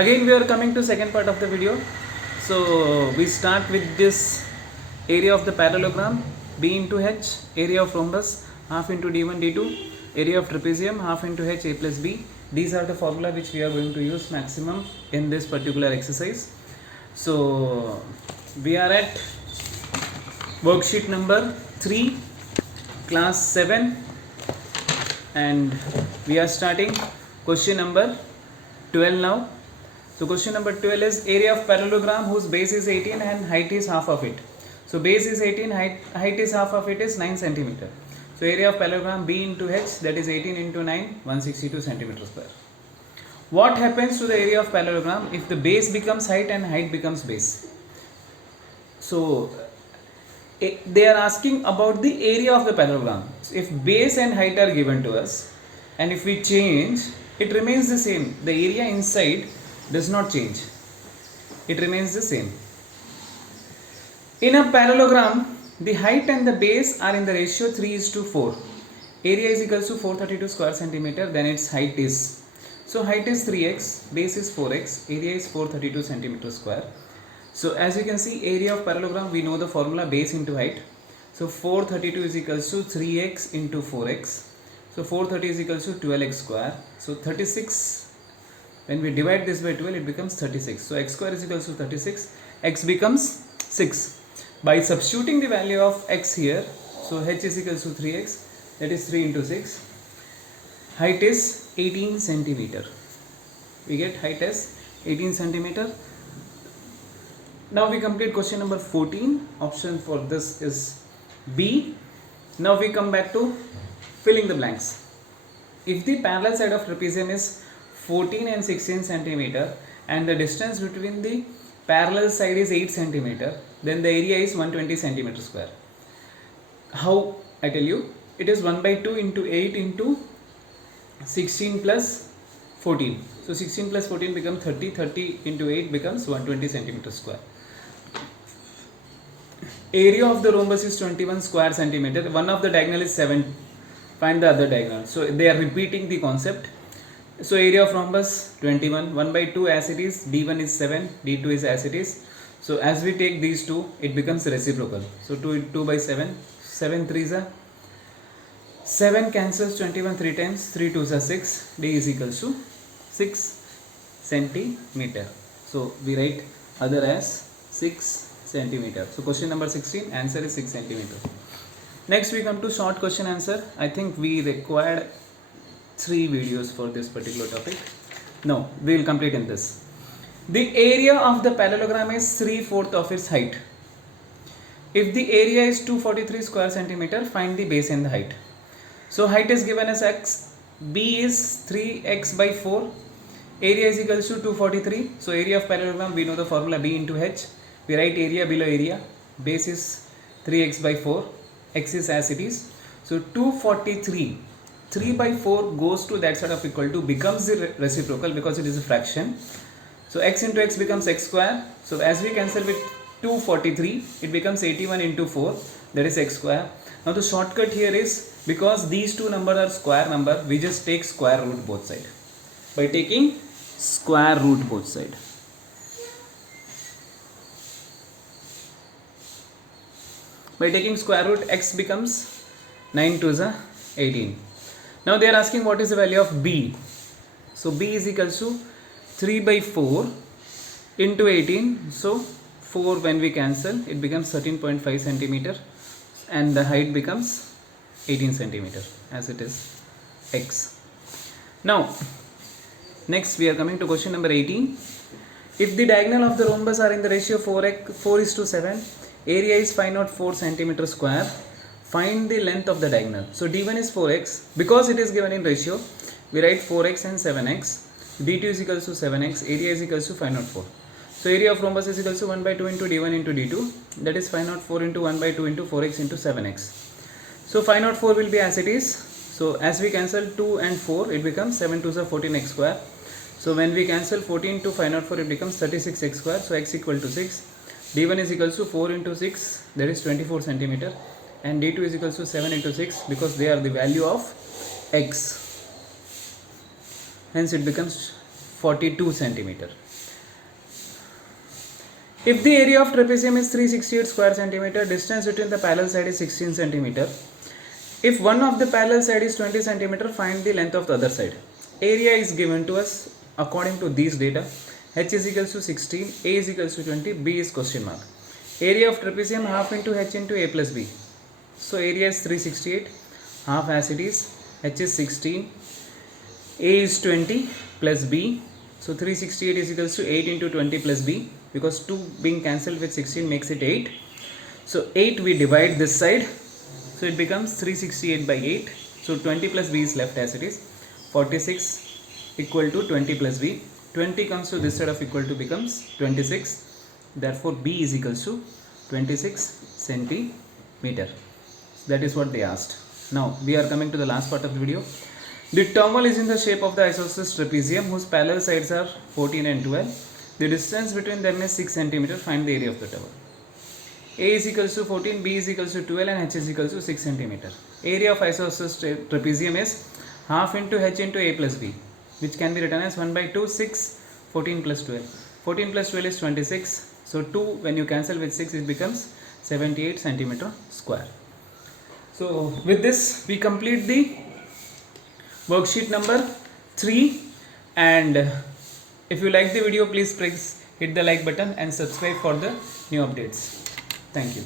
Again we are coming to second part of the video. So we start with this area of the parallelogram b into h, area of rhombus half into d1 d2, area of trapezium half into h a plus b. These are the formula which we are going to use maximum in this particular exercise. So we are at worksheet number 3 class 7 and we are starting question number 12 now. So question number 12 is area of parallelogram whose base is 18 and height is half of it. So base is 18, height is half of it is 9 centimeter. So area of parallelogram b into h, that is 18 into 9, 162 centimeter square. What happens to the area of parallelogram if the base becomes height and height becomes base? So they are asking about the area of the parallelogram. So if base and height are given to us and if we change, it remains the same. The area inside does not change. It remains the same. In a parallelogram, the height and the base are in the ratio 3:4. Area is equal to 432 square centimeter, then its height is. So height is 3x, base is 4x, area is 432 centimeter square. So as you can see, area of parallelogram, we know the formula base into height. So 432 is equal to 3x into 4x. So 430 is equal to 12x square. So 36. When we divide this by 12, it becomes 36. So x square is equal to 36. X becomes 6. By substituting the value of x here, so h is equal to 3x, that is 3 into 6. Height is 18 centimeter. We get height as 18 centimeter. Now we complete question number 14. Option for this is B. Now we come back to filling the blanks. If the parallel side of trapezium is 14 and 16 centimeter and the distance between the parallel side is 8 centimeter, then the area is 120 centimeter square. How? I tell you, it is 1 by 2 into 8 into 16 plus 14. So 16 plus 14 becomes 30, 30 into 8 becomes 120 centimeter square. Area of the rhombus is 21 square centimeter. One of the diagonal is 7. Find the other diagonal. So they are repeating the concept. So area of rhombus 21, 1 by 2 as it is, d1 is 7, d2 is as it is. So as we take these two, it becomes reciprocal. So 2 by 7, 7 3s are 7 cancels 21 3 times, 3 2s are 6, d is equal to 6 centimeter. So we write other as 6 centimeter. So question number 16, answer is 6 centimeter. Next we come to short question answer. I think we required 3 videos for this particular topic. No, we will complete in this. The area of the parallelogram is 3/4 of its height. If the area is 243 square centimeter, find the base and the height. So height is given as x, b is 3x by 4, area is equal to 243. So area of parallelogram, we know the formula b into h. We write area below area, base is 3x by 4, x is as it is. So 243, 3 by 4 goes to that side of equal to, becomes the reciprocal because it is a fraction. So x into x becomes x square. So as we cancel with 243, it becomes 81 into 4, that is x square. Now the shortcut here is, because these two numbers are square number, we just take square root both side. By taking square root both side. By taking square root, x becomes 9 2s are 18. Now they are asking what is the value of b. So b is equal to 3 by 4 into 18. So 4 when we cancel, it becomes 13.5 centimeter and the height becomes 18 centimeter as it is x. Now next we are coming to question number 18. If the diagonal of the rhombus are in the ratio 4:7, area is 504 centimeter square. Find the length of the diagonal. So d1 is 4x. Because it is given in ratio, we write 4x and 7x. d2 is equal to 7x. Area is equal to 504. So area of rhombus is equal to 1 by 2 into d1 into d2. That is 504 into 1 by 2 into 4x into 7x. So 504 will be as it is. So as we cancel 2 and 4, it becomes 7 2s are 14x square. So when we cancel 14 to 504, it becomes 36x square. So x equal to 6. d1 is equal to 4 into 6, that is 24 centimeter. And d2 is equal to 7 into 6 because they are the value of x. Hence it becomes 42 centimeter. If the area of trapezium is 368 square centimeter, distance between the parallel side is 16 centimeter. If one of the parallel side is 20 centimeter, find the length of the other side. Area is given to us according to these data. H is equals to 16, A is equals to 20, B is question mark. Area of trapezium half into H into A plus B. So area is 368, half as it is. H is 16, A is 20 plus B. So 368 is equals to 8 into 20 plus B, because 2 being cancelled with 16 makes it 8. So 8 we divide this side, so it becomes 368 by 8. So 20 plus B is left as it is. 46 equal to 20 plus B. 20 comes to this side of equal to becomes 26. Therefore B is equals to 26 centimeter. That is what they asked. Now we are coming to the last part of the video. The towel is in the shape of the isosceles trapezium whose parallel sides are 14 and 12. The distance between them is 6 cm. Find the area of the towel. A is equals to 14, B is equals to 12 and H is equals to 6 cm. Area of isosceles trapezium is half into H into A plus B, which can be written as 1 by 2, 6, 14 plus 12. 14 plus 12 is 26. So 2 when you cancel with 6 it becomes 78 centimeter square. So with this we complete the worksheet number 3, and if you like the video, please hit the like button and subscribe for the new updates. Thank you.